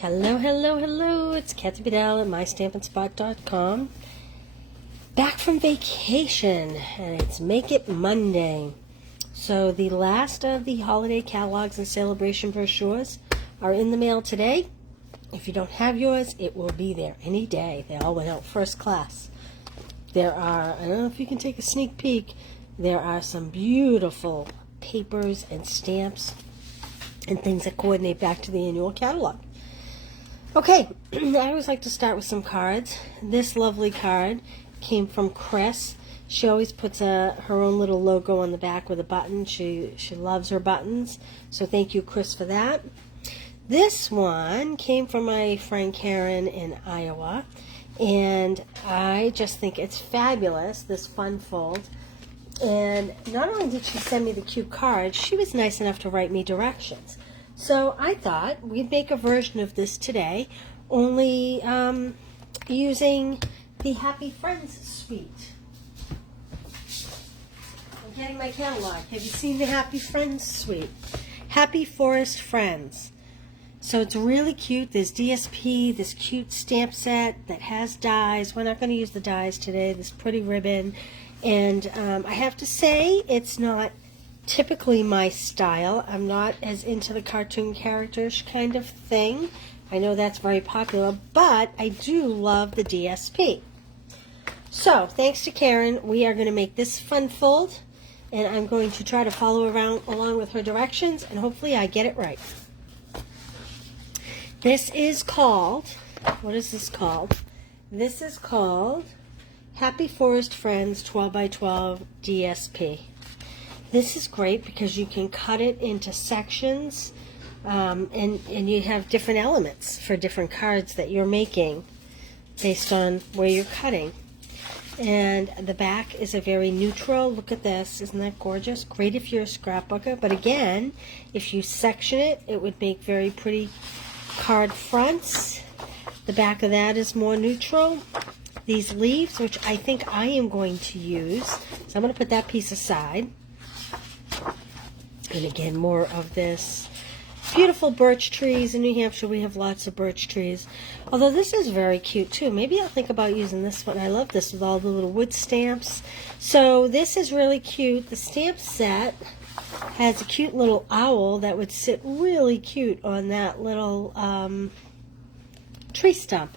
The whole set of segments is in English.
Hello, hello, hello. It's Kathy Bedell at MyStampandSpot.com. Back from vacation, and it's Make It Monday. So the last of the holiday catalogs and celebration brochures are in the mail today. If you don't have yours, it will be there any day. They all went out first class. There are, I don't know if you can take a sneak peek, there are some beautiful papers and stamps and things that coordinate back to the annual catalog. Okay, I always like to start with some cards. This lovely card came from Chris. She always puts her own little logo on the back with a button. She loves her buttons, so thank you, Chris, for that. This one came from my friend Karen in Iowa, and I just think it's fabulous, this fun fold. And not only did she send me the cute card, she was nice enough to write me directions. So I thought we'd make a version of this today, only using the Happy Friends suite. I'm getting my catalog. Have you seen the Happy Friends suite? Happy Forest Friends. So it's really cute. There's DSP, this cute stamp set that has dies. We're not going to use the dies today. This pretty ribbon. And I have to say, it's not typically my style. I'm not as into the cartoon characters kind of thing. I know that's very popular, but I do love the DSP. So, thanks to Karen, we are going to make this fun fold, and I'm going to try to follow along with her directions, and hopefully I get it right. This is called, what is this called? This is called Happy Forest Friends 12 by 12 DSP. This is great because you can cut it into sections, and you have different elements for different cards that you're making based on where you're cutting. And the back is a very neutral. Look at this. Isn't that gorgeous? Great if you're a scrapbooker. But again, if you section it, it would make very pretty card fronts. The back of that is more neutral. These leaves, which I think I am going to use, so I'm going to put that piece aside. And again, more of this beautiful birch trees. In New Hampshire, we have lots of birch trees. Although this is very cute, too. Maybe I'll think about using this one. I love this with all the little wood stamps. So this is really cute. The stamp set has a cute little owl that would sit really cute on that little tree stump.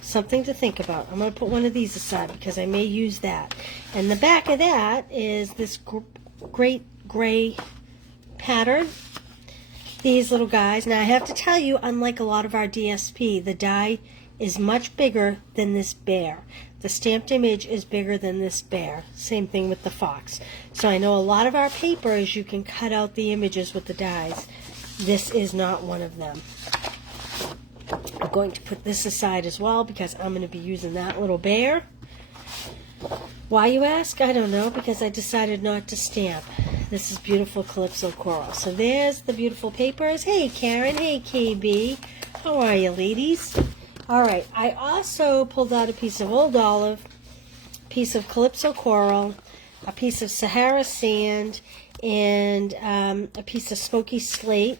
Something to think about. I'm going to put one of these aside because I may use that. And the back of that is this great gray pattern. These little guys. Now I have to tell you, unlike a lot of our DSP, the die is much bigger than this bear. The stamped image is bigger than this bear. Same thing with the fox. So I know a lot of our papers you can cut out the images with the dies. This is not one of them. I'm going to put this aside as well because I'm going to be using that little bear. Why, you ask? I don't know, because I decided not to stamp. This is beautiful Calypso Coral. So there's the beautiful papers. Hey, Karen. Hey, KB. How are you, ladies? All right. I also pulled out a piece of Old Olive, a piece of Calypso Coral, a piece of Sahara Sand, and a piece of Smoky Slate.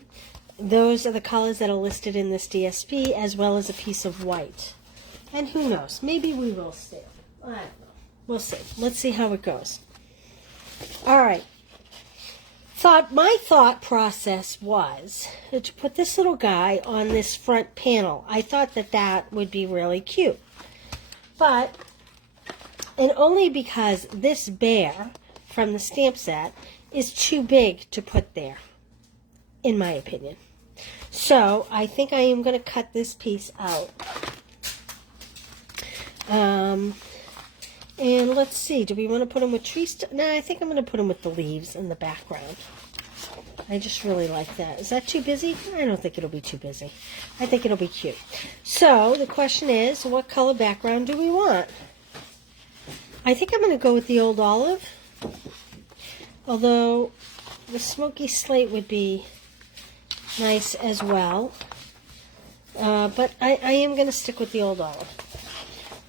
Those are the colors that are listed in this DSP, as well as a piece of white. And who knows? Maybe we will stamp. I don't know. We'll see. Let's see how it goes. All right. My thought process was to put this little guy on this front panel. I thought that would be really cute. And only because this bear from the stamp set is too big to put there, in my opinion. So I think I am going to cut this piece out. And let's see, do we want to put them with trees? No, I think I'm going to put them with the leaves in the background. I just really like that. Is that too busy? I don't think it'll be too busy. I think it'll be cute. So the question is, what color background do we want? I think I'm going to go with the Old Olive. Although the Smoky Slate would be nice as well. But I am going to stick with the Old Olive.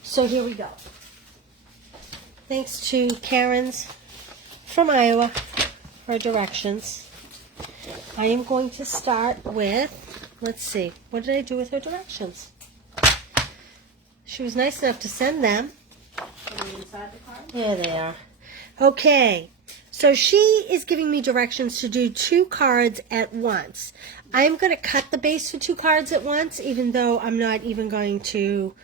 So here we go. Thanks to Karen's from Iowa for directions. I am going to start with let's see. What did I do with her directions? She was nice enough to send them. Are they inside the card? There they are. Okay. So she is giving me directions to do 2 cards at once. I'm going to cut the base for 2 cards at once, even though I'm not even going to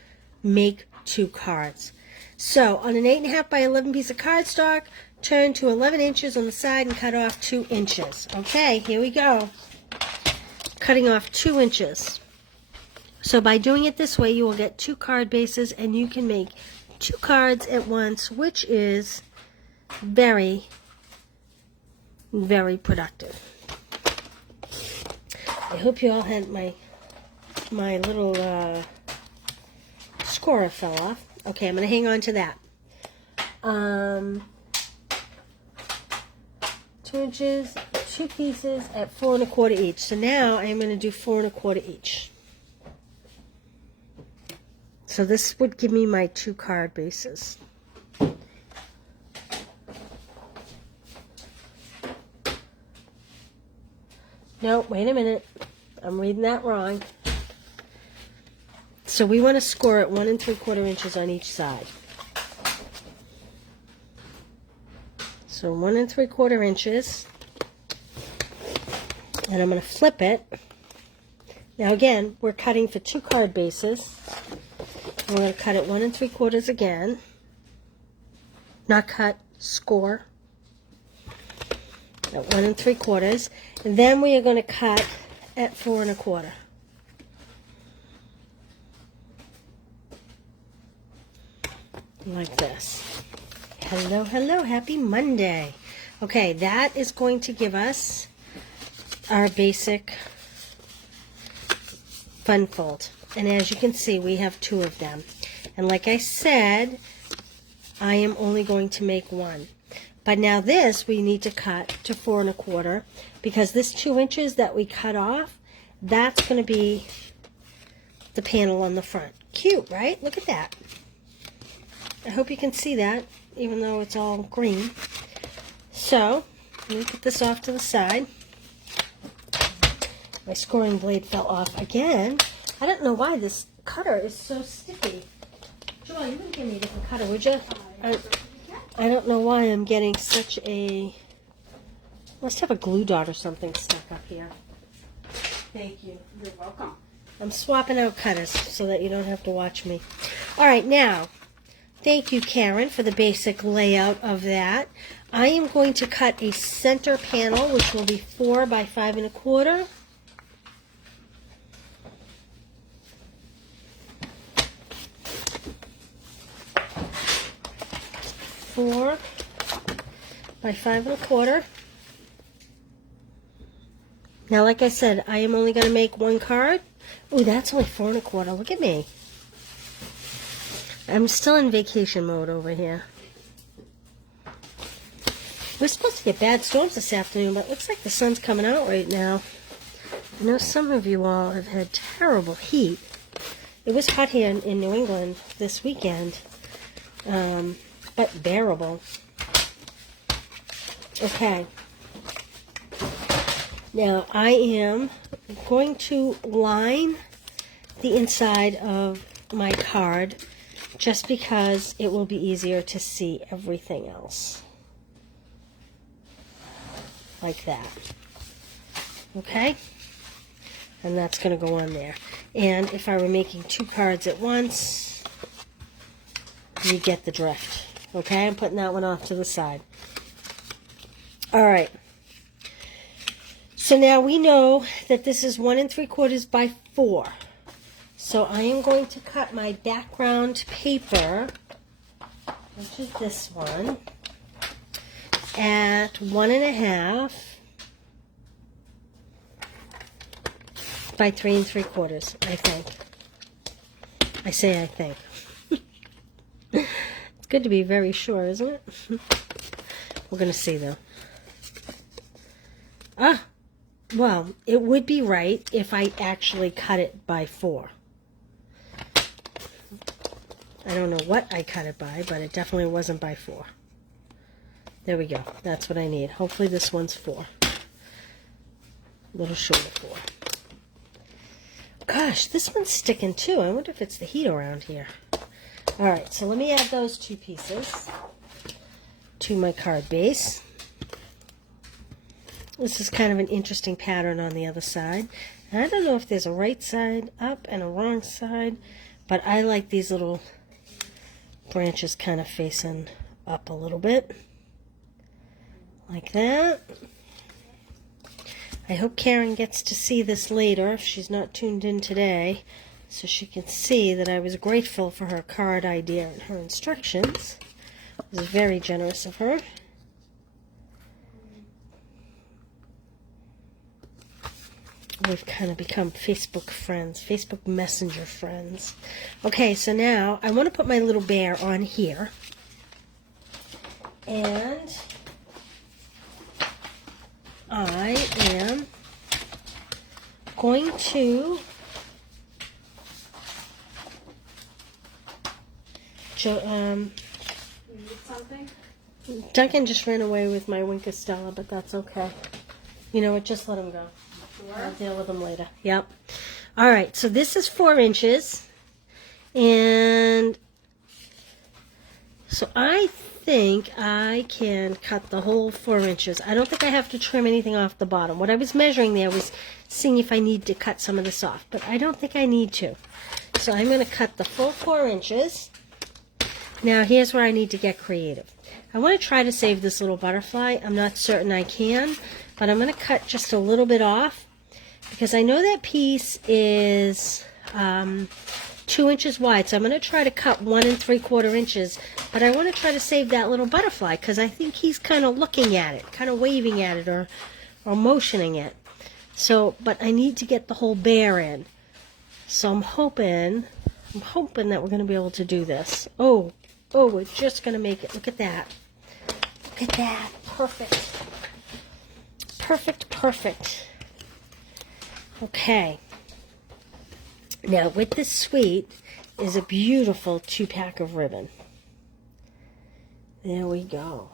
make 2 cards. So on an 8.5 by 11 piece of cardstock, turn to 11 inches on the side and cut off 2 inches. Okay, here we go. Cutting off 2 inches. So by doing it this way, you will get 2 card bases and you can make 2 cards at once, which is very, very productive. I hope you all had my little scorer fell off. Okay, I'm going to hang on to that. 2 inches, 2 pieces at 4 1/4 each. So now I'm going to do 4 1/4 each. So this would give me my 2 card bases. No, wait a minute. I'm reading that wrong. So we want to score it 1 3/4 inches on each side. So 1 3/4 inches. And I'm going to flip it. Now again, we're cutting for 2 card bases. And we're going to cut it 1 3/4 again. Not cut, score. At 1 3/4. And then we are going to cut at 4 1/4. Like this. Hello, hello, happy Monday. Okay, that is going to give us our basic fun fold. And as you can see, we have 2 of them. And like I said, I am only going to make 1. But now this we need to cut to 4 1/4 because this 2 inches that we cut off, that's going to be the panel on the front. Cute, right? Look at that. I hope you can see that, even though it's all green. So, let me put this off to the side. My scoring blade fell off again. I don't know why this cutter is so sticky. Joy, you wouldn't give me a different cutter, would you? I don't know why I'm getting such a... Must have a glue dot or something stuck up here. Thank you. You're welcome. I'm swapping out cutters so that you don't have to watch me. All right, now, thank you, Karen, for the basic layout of that. I am going to cut a center panel, which will be 4 by 5 1/4. Four by 5 1/4. Now, like I said, I am only going to make 1 card. Oh, that's only 4 1/4. Look at me. I'm still in vacation mode over here. We're supposed to get bad storms this afternoon, but it looks like the sun's coming out right now. I know some of you all have had terrible heat. It was hot here in New England this weekend. But bearable. Okay. Now I am going to line the inside of my card just because it will be easier to see everything else. Like that. Okay? And that's going to go on there. And if I were making 2 cards at once, you get the drift. Okay, I'm putting that one off to the side. All right. So now we know that this is 1 3/4 by 4. So I am going to cut my background paper, which is this one, at 1 1/2 by 3 3/4, I think. I say I think. It's good to be very sure, isn't it? We're going to see, though. Ah, well, it would be right if I actually cut it by 4. I don't know what I cut it by, but it definitely wasn't by 4. There we go. That's what I need. Hopefully this one's 4. A little short of 4. gosh, this one's sticking too. I wonder if it's the heat around here. All right, so let me add those 2 pieces to my card base. This is kind of an interesting pattern on the other side. And I don't know if there's a right side up and a wrong side, but I like these little branches kind of facing up a little bit. Like that. I hope Karen gets to see this later if she's not tuned in today, so she can see that I was grateful for her card idea and her instructions. It was very generous of her. We've kind of become Facebook friends, Facebook Messenger friends. Okay, so now I want to put my little bear on here. And I am going to You need something? Duncan just ran away with my Wink Stella, but that's okay. You know what? Just let him go. Sure. I'll deal with him later. Yep. All right, so this is 4 inches. And so I think I can cut the whole 4 inches. I don't think I have to trim anything off the bottom. What I was measuring there was seeing if I need to cut some of this off, but I don't think I need to. So I'm going to cut the full 4 inches. Now here's where I need to get creative. I want to try to save this little butterfly. I'm not certain I can, but I'm going to cut just a little bit off because I know that piece is 2 inches wide, so I'm going to try to cut 1 3/4 inches, but I want to try to save that little butterfly because I think he's kind of looking at it, kind of waving at it or motioning it. So, but I need to get the whole bear in. So I'm hoping that we're going to be able to do this. Oh, we're just going to make it. Look at that. Look at that. Perfect. Perfect, perfect. Okay. Now, with this suite is a beautiful 2-pack of ribbon. There we go.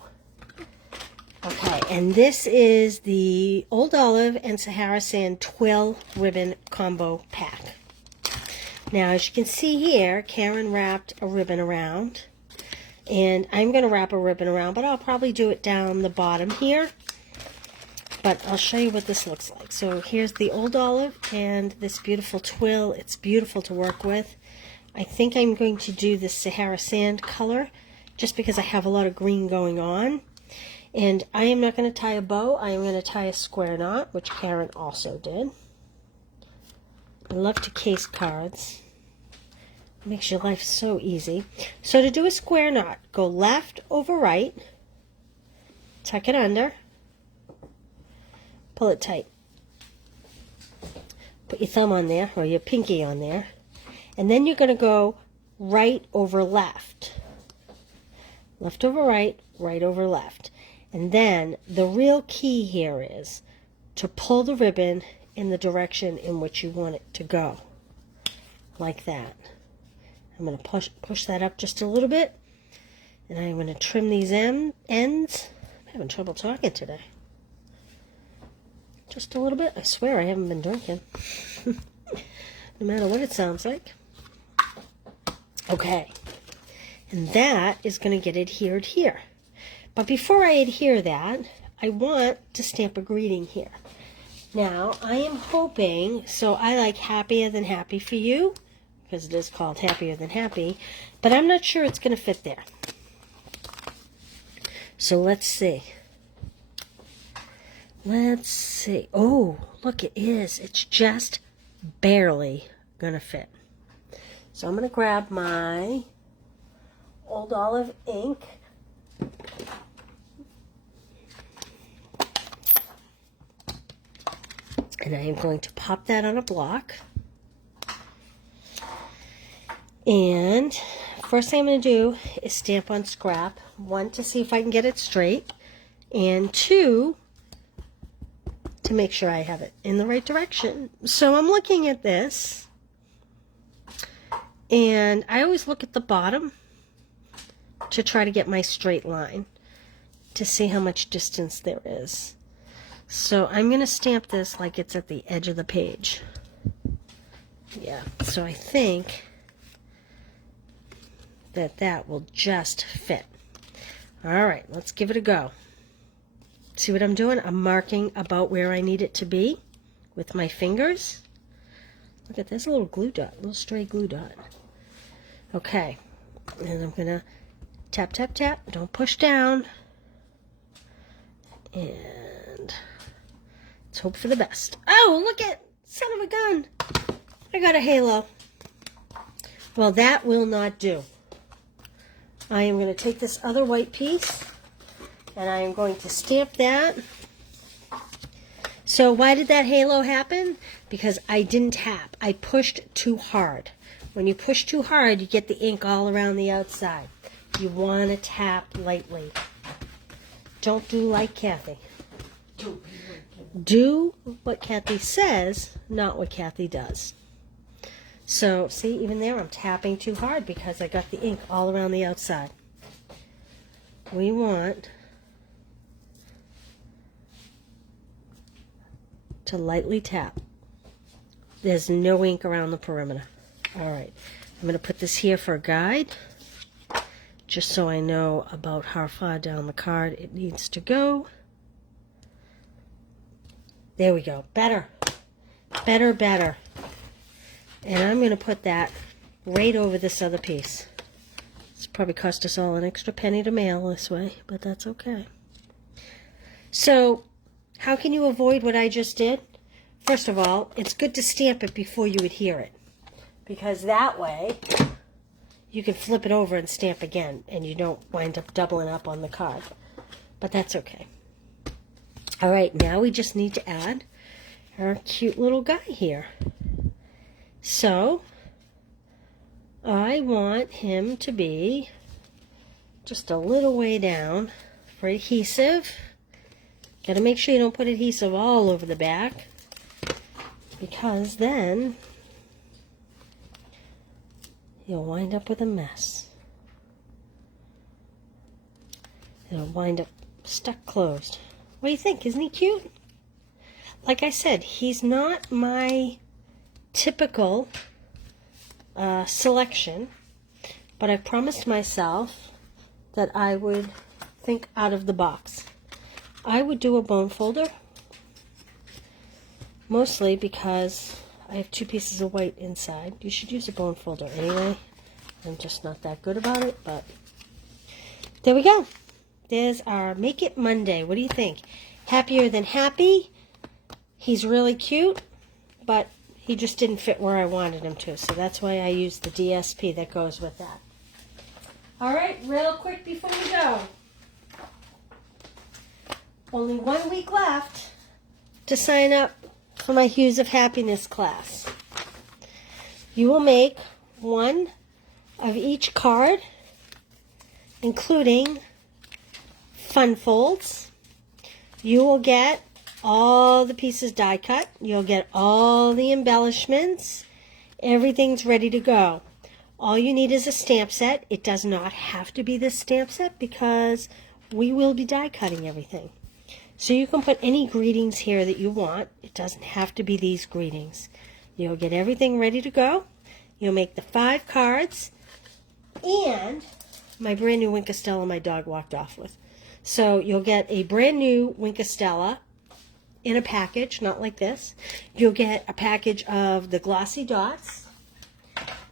Okay, and this is the Old Olive and Sahara Sand Twill ribbon combo pack. Now, as you can see here, Karen wrapped a ribbon around. And I'm going to wrap a ribbon around, but I'll probably do it down the bottom here. But I'll show you what this looks like. So here's the Old Olive and this beautiful Twill. It's beautiful to work with. I think I'm going to do this Sahara Sand color just because I have a lot of green going on. And I am not going to tie a bow. I am going to tie a square knot, which Karen also did. I love to case cards. It makes your life so easy. So to do a square knot, go left over right, tuck it under, pull it tight. Put your thumb on there, or your pinky on there, and then you're going to go right over left. Left over right, right over left. And then the real key here is to pull the ribbon in the direction in which you want it to go. Like that. I'm going to push that up just a little bit. And I'm going to trim these ends. I'm having trouble talking today. Just a little bit. I swear I haven't been drinking. No matter what it sounds like. Okay. And that is going to get adhered here. But before I adhere that, I want to stamp a greeting here. Now, I am hoping, so I like Happier Than Happy for You, because it is called Happier Than Happy, but I'm not sure it's going to fit there. So let's see. Let's see. Oh, look, it is. It's just barely going to fit. So I'm going to grab my Old Olive ink. And I am going to pop that on a block. And first thing I'm going to do is stamp on scrap. 1, to see if I can get it straight. And 2, to make sure I have it in the right direction. So I'm looking at this. And I always look at the bottom to try to get my straight line. To see how much distance there is. So I'm going to stamp this like it's at the edge of the page. Yeah, so I think that will just fit. All right, let's give it a go. See what I'm doing? I'm marking about where I need it to be with my fingers. Look at this little glue dot, little stray glue dot. Okay, and I'm gonna tap, tap, tap. Don't push down. And let's hope for the best. Oh, look at, son of a gun. I got a halo. Well, that will not do. I am going to take this other white piece and I am going to stamp that. So why did that halo happen? Because I didn't tap. I pushed too hard. When you push too hard, you get the ink all around the outside. You want to tap lightly. Don't do like Kathy. Do what Kathy says, not what Kathy does. So, see, even there I'm tapping too hard because I got the ink all around the outside. We want to lightly tap. There's no ink around the perimeter. All right, I'm going to put this here for a guide, just so I know about how far down the card it needs to go. There we go. Better. Better, better. And I'm going to put that right over this other piece. It's probably cost us all an extra penny to mail this way, but that's okay. So, how can you avoid what I just did? First of all, it's good to stamp it before you adhere it, because that way you can flip it over and stamp again, and you don't wind up doubling up on the card. But that's okay. All right, now we just need to add our cute little guy here. So, I want him to be just a little way down for adhesive. Got to make sure you don't put adhesive all over the back, because then you'll wind up with a mess. It'll wind up stuck closed. What do you think? Isn't he cute? Like I said, he's not my typical selection, but I promised myself that I would think out of the box. I would do a bone folder, mostly because I have 2 pieces of white inside. You should use a bone folder anyway. I'm just not that good about it, but there we go. There's our Make It Monday. What do you think? Happier than happy. He's really cute, but he just didn't fit where I wanted him to, so that's why I used the DSP that goes with that. All right, real quick before we go. Only 1 week left to sign up for my Hues of Happiness class. You will make 1 of each card, including fun folds. You will get all the pieces die cut. You'll get all the embellishments. Everything's ready to go. All you need is a stamp set. It does not have to be this stamp set because we will be die cutting everything. So you can put any greetings here that you want. It doesn't have to be these greetings. You'll get everything ready to go. You'll make the 5 cards and my brand new Wink Estella my dog walked off with. So you'll get a brand new Wink Estella in a package, not like this. You'll get a package of the glossy dots,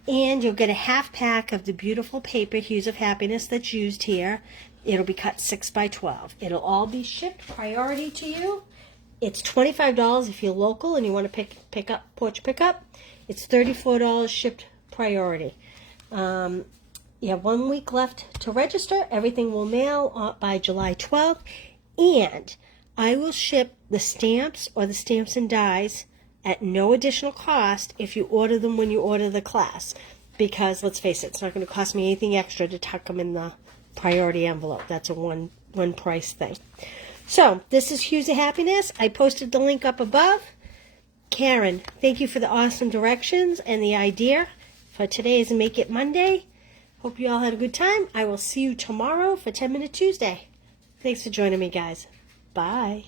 and you'll get a half pack of the beautiful paper Hues of Happiness that's used here. It'll be cut 6 by 12. It'll all be shipped priority to you. It's $25 if you're local and you want to pick up porch pickup. It's $34 shipped priority. You have 1 week left to register. Everything will mail by July 12th, and I will ship the stamps or the stamps and dies at no additional cost if you order them when you order the class. Because, let's face it, it's not going to cost me anything extra to tuck them in the priority envelope. That's a one price thing. So, this is Hues of Happiness. I posted the link up above. Karen, thank you for the awesome directions and the idea for today's Make It Monday. Hope you all had a good time. I will see you tomorrow for 10 Minute Tuesday. Thanks for joining me, guys. Bye.